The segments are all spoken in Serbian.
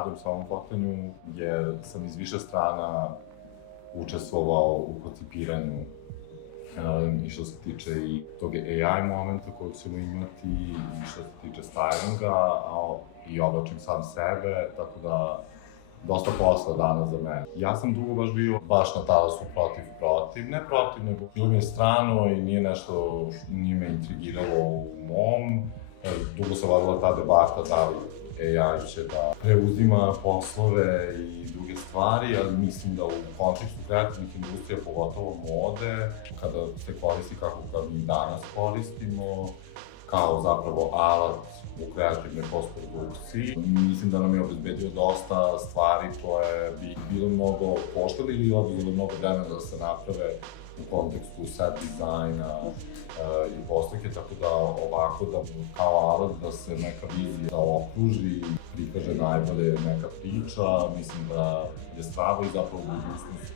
radom sa ovom fotanju, jer sam iz više strana učestvovao u koncipiranju i što se tiče i tog AI momenta kojeg ćemo imati i što se tiče stylinga i oblačim sam sebe, tako da dosta posla danas za mene. Ja sam dugo baš na talasu ne protiv, nego bilo mi je strano i nije nešto, nije me intrigiralo u mom. Dugo se vodila ta debata da li AI će da preuzima poslove i druge stvari, ali mislim da u kontekstu kreativnih industrija, pogotovo mode, kada se koristi kako ga mi danas koristimo, kao zapravo alat u kreativnoj postprodukciji. Mislim da nam je obezbedio dosta stvari koje bi bile mnogo koštale ili oduzeli mnogo vremena da se naprave u kontekstu set dizajna i postavke, tako da ovako da kao alat da se neka vizija okruži, prikaže najbolje neka priča, mislim da je strava i zapravo budućnost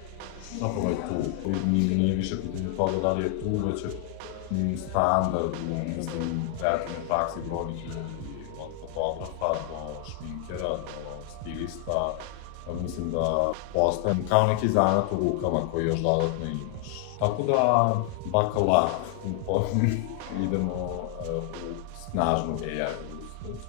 zapravo je tu. Nije više pitanje toga da li je tu, već je standard u, mislim, kreativnoj praksi brojnih ljudi, od fotografa do šminkera, do stilista. Mislim da postajem kao neki zanat u rukama koji još dodatno imaš. Tako da, bakalar, idemo u snažnu AI budućnost.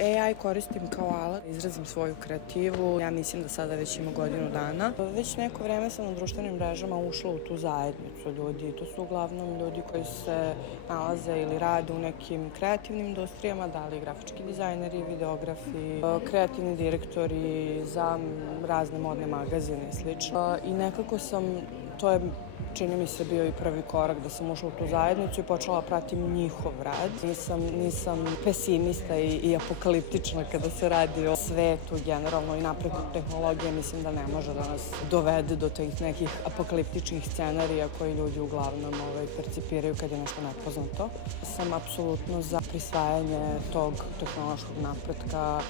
AI koristim kao alat, izrazim svoju kreativu. Ja mislim da sada već ima godinu dana. Već neko vreme sam na društvenim mrežama ušla u tu zajednicu ljudi. To su uglavnom ljudi koji se nalaze ili rade u nekim kreativnim industrijama, da li grafički dizajneri, videografi, kreativni direktori za razne modne magazine i slično. I nekako to je čini mi se bio i prvi korak da sam ušla u tu zajednicu i počela pratim njihov rad. Nisam pesimista i apokaliptična kada se radi o svetu generalno i napretku tehnologije. Mislim da ne može da nas dovede do tih nekih apokaliptičnih scenarija koji ljudi uglavnom percipiraju kad je nešto nepoznato. Sam apsolutno za prisvajanje tog tehnološkog napretka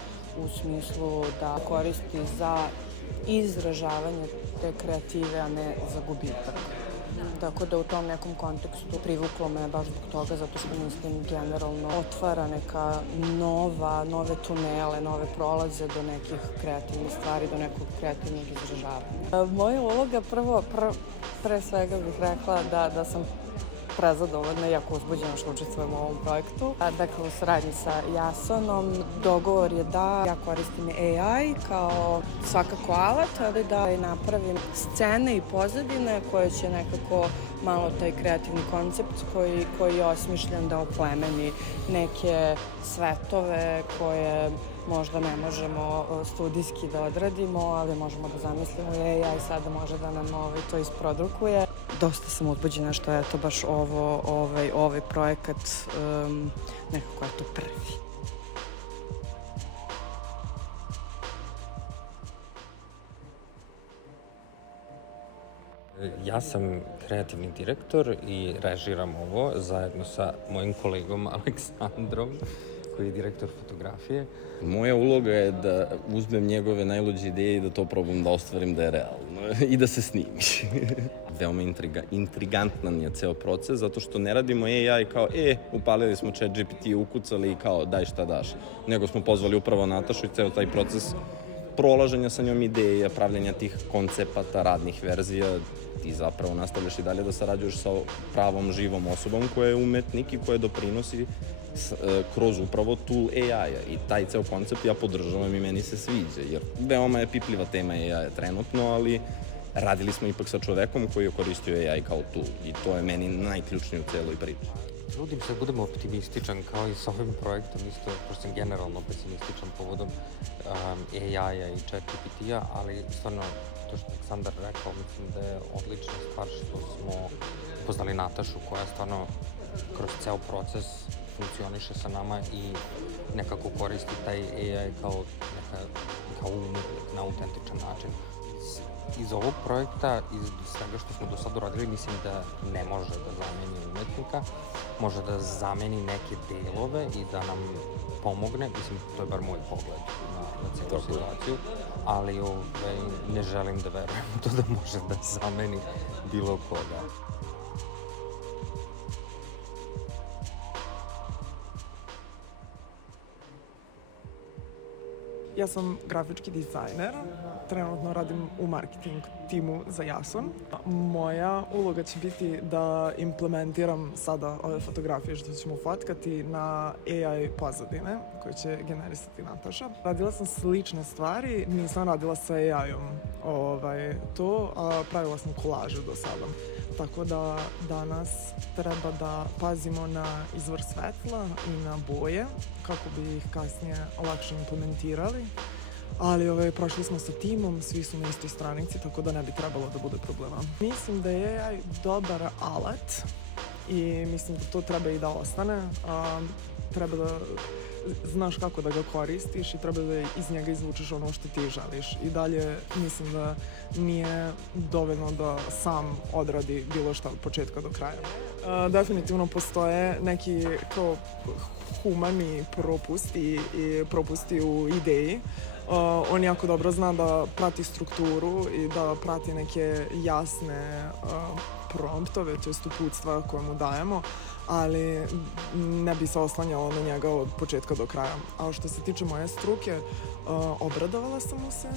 u smislu da koristi za izražavanje te kreative, a ne za gubitak. Tako da u tom nekom kontekstu privuklo me baš zbog toga, zato što mislim generalno otvara neka nove tunele, nove prolaze do nekih kreativnih stvari, do nekog kreativnog izražavanja. Moja uloga pre svega bih rekla da sam prezadovoljna i jako uzbuđena što učestvujem u ovom projektu. Dakle, u saradnji sa Jasonom dogovor je da ja koristim AI kao svakako alat, ali da napravim scene i pozadine koje će nekako malo taj kreativni koncept koji je osmišljen da oplemeni neke svetove koje možda ne možemo studijski da odradimo, ali možemo da zamislimo i AI sada može da nam to isprodukuje. Dosta sam uzbuđena što je to baš ovaj projekat nekako je to prvi. Ja sam kreativni direktor i režiram ovo zajedno sa mojim kolegom Aleksandrom, koji je direktor fotografije. Moja uloga je da uzmem njegove najluđe ideje i da to probam da ostvarim da je realno i da se snimi. Veoma intrigantan je ceo proces, zato što ne radimo AI kao upalili smo ChatGPT, ukucali i kao daj šta daš. Nego smo pozvali upravo Natašu i ceo taj proces prolaženja sa njom ideja, pravljenja tih koncepata, radnih verzija. Ti zapravo nastavljaš i dalje da sarađuješ sa pravom živom osobom koja je umetnik i koja doprinosi kroz upravo tool AI-a i taj ceo koncept ja podržavam i meni se sviđa, jer veoma je pipljiva tema AI-a trenutno, ali radili smo ipak sa čovekom koji je koristio AI kao tool i to je meni najključnije u celoj priči. Trudim se da budem optimističan kao i sa ovim projektom, isto pošto sam generalno pesimističan povodom AI-a i ChatGPT-a, ali stvarno to što je Aleksandar rekao, mislim da je odlična stvar što smo upoznali Natašu koja stvarno kroz ceo proces funkcioniše sa nama i nekako koristi taj AI kao umetnik na autentičan način. Iz ovog projekta, iz svega što smo do sada uradili, mislim da ne može da zameni umetnika, može da zameni neke delove i da nam pomogne, mislim, to je bar moj pogled na celu situaciju, ali ne želim da verujem to da može da zameni bilo koga. Ja sam grafički dizajner, trenutno radim u marketing timu za Jason. Moja uloga će biti da implementiram sada ove fotografije što ćemo fotkati na AI pozadine koje će generisati Nataša. Radila sam slične stvari, nisam radila sa AI-om to, a pravila sam kolaže do sada. Tako da danas treba da pazimo na izvor svetla i na boje kako bi ih kasnije lakše implementirali. Ali prošli smo sa timom, svi su na istoj stranici, tako da ne bi trebalo da bude problema. Mislim da je AI dobar alat i mislim da to treba i da ostane. Treba da znaš kako da ga koristiš i treba da iz njega izvučeš ono što ti želiš. I dalje mislim da nije dovoljno da sam odradi bilo šta od početka do kraja. Definitivno postoje neki kao humani propusti i propusti u ideji. On jako dobro zna da prati strukturu i da prati neke jasne promptove, to jest uputstva koje mu dajemo, ali ne bi se oslanjalo na njega od početka do kraja. A što se tiče moje struke, obradovala sam mu se,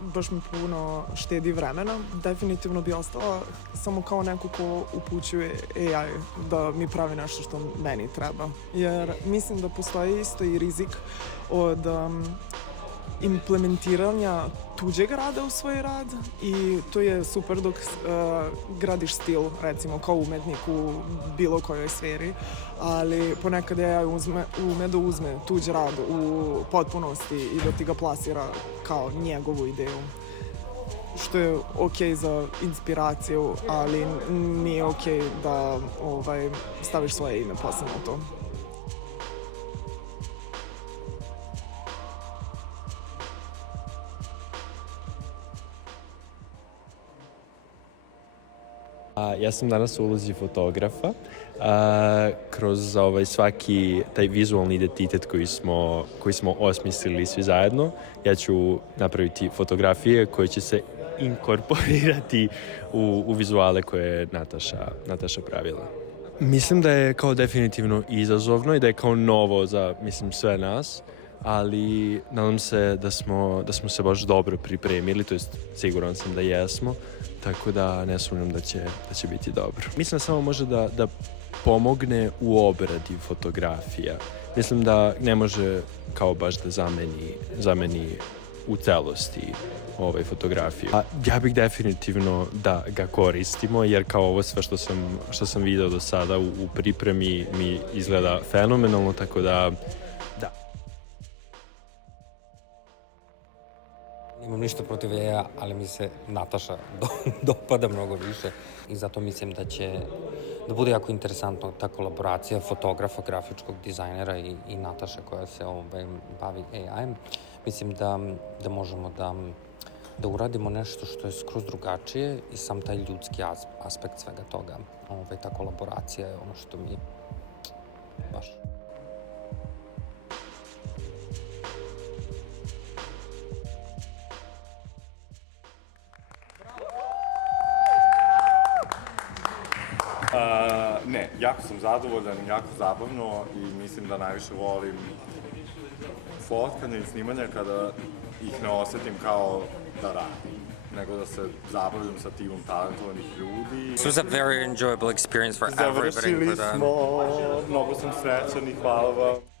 baš mi puno štedi vremena. Definitivno bi ostala samo kao neko ko upućuje AI da mi pravi nešto što meni treba. Jer mislim da postoji isto i rizik od implementiranja tuđeg rada u svoj rad i to je super dok gradiš stil, recimo kao umetnik u bilo kojoj sferi, ali ponekad AI ume da uzme tuđ rad u potpunosti i da ti ga plasira kao njegovu ideju. Što je okej za inspiraciju, ali nije okej da staviš svoje ime posle na to. Ja sam danas u ulozi fotografa. Kroz svaki taj vizualni identitet koji smo osmislili svi zajedno, ja ću napraviti fotografije koje će se inkorporirati u vizuale koje je Nataša pravila. Mislim da je kao definitivno izazovno i da je kao novo za, sve nas, ali nadam se da smo se baš dobro pripremili, to jest siguran sam da jesmo, tako da ne sumnjam da će biti dobro. Mislim da samo može da pomogne u obradi fotografija. Mislim da ne može kao baš da zameni u celosti fotografiju. A ja bih definitivno da ga koristimo, jer kao ovo sve što sam video do sada u pripremi mi izgleda fenomenalno, tako da da. Nemam ništa protiv AI-a, ali mi se Nataša dopada mnogo više i zato mislim da bude jako interesantno ta kolaboracija fotografa, grafičkog dizajnera i Nataše koja se bavi AI-em. Mislim da možemo da uradimo nešto što je skroz drugačije i sam taj ljudski aspekt svega toga. Ta kolaboracija je ono što mi baš... Ne, jako sam zadovoljan, jako zabavno i mislim da najviše volim fotkanje i snimanje kada ih ne osjetim kao da radim, nego da se zabavljam sa timom talentovanih ljudi. This was a very enjoyable experience for everybody. Završili smo, mnogo sam srećan i hvala vam.